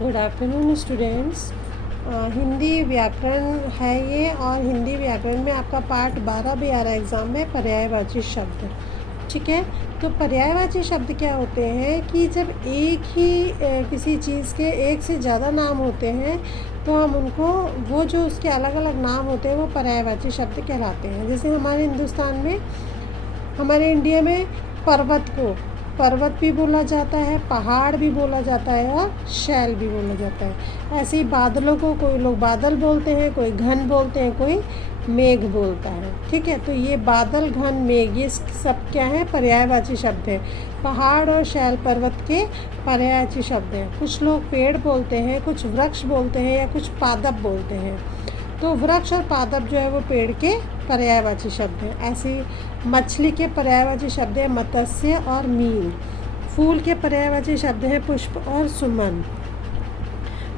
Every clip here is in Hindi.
Good afternoon students. हिंदी व्याकरण है ये, और हिंदी व्याकरण में आपका पार्ट 12 भी आ रहा है एग्ज़ाम में, पर्यायवाची शब्द। ठीक है, तो पर्यायवाची शब्द क्या होते हैं कि जब एक ही किसी चीज़ के एक से ज़्यादा नाम होते हैं तो हम उनको, वो जो उसके अलग अलग नाम होते हैं वो पर्यायवाची शब्द कहलाते हैं। जैसे हमारे हिंदुस्तान में, हमारे इंडिया में पर्वत को पर्वत भी बोला जाता है, पहाड़ भी बोला जाता है और शैल भी बोला जाता है। ऐसे ही बादलों को कोई लोग बादल बोलते हैं, कोई घन बोलते हैं, कोई मेघ बोलता है। ठीक है, तो ये बादल, घन, मेघ, ये सब क्या है? पर्यायवाची शब्द है। पहाड़ और शैल पर्वत के पर्यायवाची शब्द हैं। कुछ लोग पेड़ बोलते हैं, कुछ वृक्ष बोलते हैं, या कुछ पादप बोलते हैं। तो वृक्ष और पादप जो है वो पेड़ के पर्यायवाची शब्द हैं। ऐसे मछली के पर्यायवाची शब्द हैं मत्स्य और मीन। फूल के पर्यायवाची शब्द हैं पुष्प और सुमन।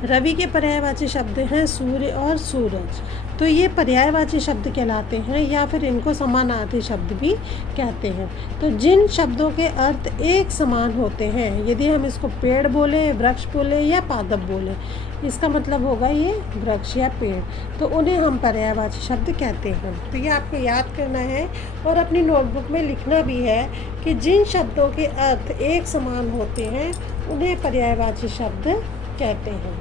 रवि के पर्यायवाची शब्द हैं सूर्य और सूरज। तो ये पर्यायवाची शब्द कहलाते हैं, या फिर इनको समानार्थी शब्द भी कहते हैं। तो जिन शब्दों के अर्थ एक समान होते हैं, यदि हम इसको पेड़ बोले, वृक्ष बोले या पादप बोले, इसका मतलब होगा ये वृक्ष या पेड़, तो उन्हें हम पर्यायवाची शब्द कहते हैं। तो ये आपको याद करना है और अपनी नोटबुक में लिखना भी है कि जिन शब्दों के अर्थ एक समान होते हैं उन्हें पर्यायवाची शब्द कहते हैं।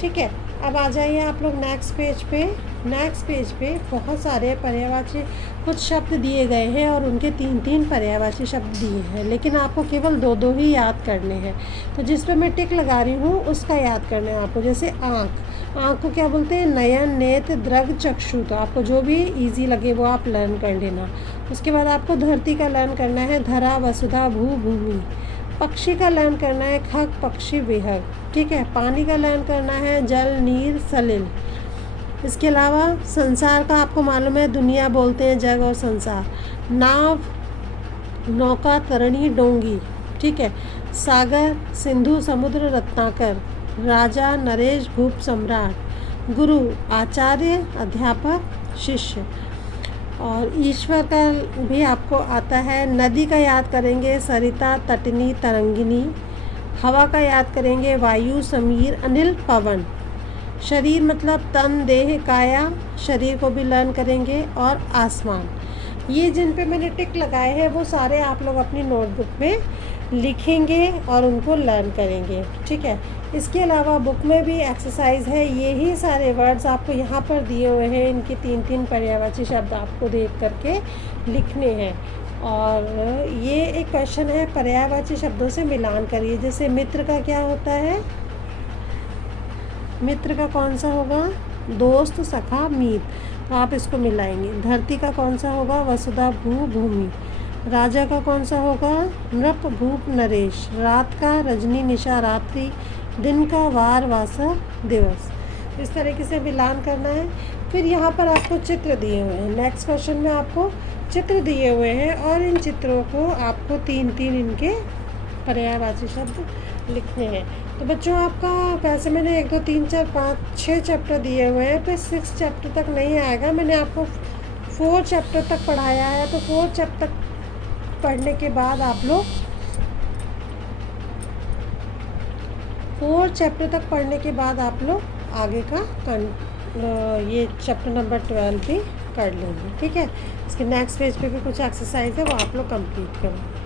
ठीक है, अब आ जाइए आप लोग नेक्स्ट पेज पे। नेक्स्ट पेज पे बहुत सारे पर्यायवाची कुछ शब्द दिए गए हैं और उनके 3-3 पर्यायवाची शब्द दिए हैं, लेकिन आपको केवल 2-2 ही याद करने हैं। तो जिस पे मैं टिक लगा रही हूँ उसका याद करना है आपको। जैसे आँख, आँख को क्या बोलते हैं? नयन, नेत्र, दृग, चक्षु। तो आपको जो भी ईजी लगे वो आप लर्न कर लेना। उसके बाद आपको धरती का लर्न करना है, धरा, वसुधा, भू, भूमि। पक्षी का लर्न करना है, खग, पक्षी, विहग। ठीक है, पानी का लर्न करना है, जल, नीर, सलिल। इसके अलावा संसार का आपको मालूम है, दुनिया बोलते हैं जग और संसार। नाव, नौका, तरणी, डोंगी। ठीक है, सागर, सिंधु, समुद्र, रत्नाकर। राजा, नरेश, भूप, सम्राट। गुरु, आचार्य, अध्यापक, शिष्य। और ईश्वर का भी आपको आता है। नदी का याद करेंगे, सरिता, तटनी, तरंगिनी। हवा का याद करेंगे, वायु, समीर, अनिल, पवन। शरीर मतलब तन, देह, काया, शरीर को भी लर्न करेंगे। और आसमान। ये जिन पे मैंने टिक लगाए हैं वो सारे आप लोग अपनी नोटबुक में लिखेंगे और उनको लर्न करेंगे। ठीक है, इसके अलावा बुक में भी एक्सरसाइज है। यही सारे वर्ड्स आपको यहाँ पर दिए हुए हैं, इनके 3-3 पर्यायवाची शब्द आपको देख करके लिखने हैं। और ये एक क्वेश्चन है, पर्यायवाची शब्दों से मिलान करिए। जैसे मित्र का क्या होता है? मित्र का कौन सा होगा? दोस्त, सखा, मीत। तो आप इसको मिलाएंगे। धरती का कौन सा होगा? वसुधा, भू, भूमि। राजा का कौन सा होगा? नृप, भूप, नरेश। रात का रजनी, निशा, रात्रि। दिन का वार, वासर, दिवस। इस तरीके से मिलान करना है। फिर यहाँ पर आपको चित्र दिए हुए हैं। नेक्स्ट क्वेश्चन में आपको चित्र दिए हुए हैं और इन चित्रों को आपको 3-3 इनके पर्यायवाची शब्द लिखने हैं। तो बच्चों, आपका वैसे मैंने 1, 2, 3, 4, 5, 6 चैप्टर दिए हुए हैं, फिर 6 चैप्टर तक नहीं आएगा। मैंने आपको 4 चैप्टर तक पढ़ाया है, तो 4 चैप्टर पढ़ने के बाद आप लोग 4 चैप्टर तक पढ़ने के बाद आप लोग आगे का ये चैप्टर नंबर 12 भी कर लेंगे। ठीक है, इसके नेक्स्ट पेज पे भी कुछ एक्सरसाइज है, वो आप लोग कंप्लीट करें।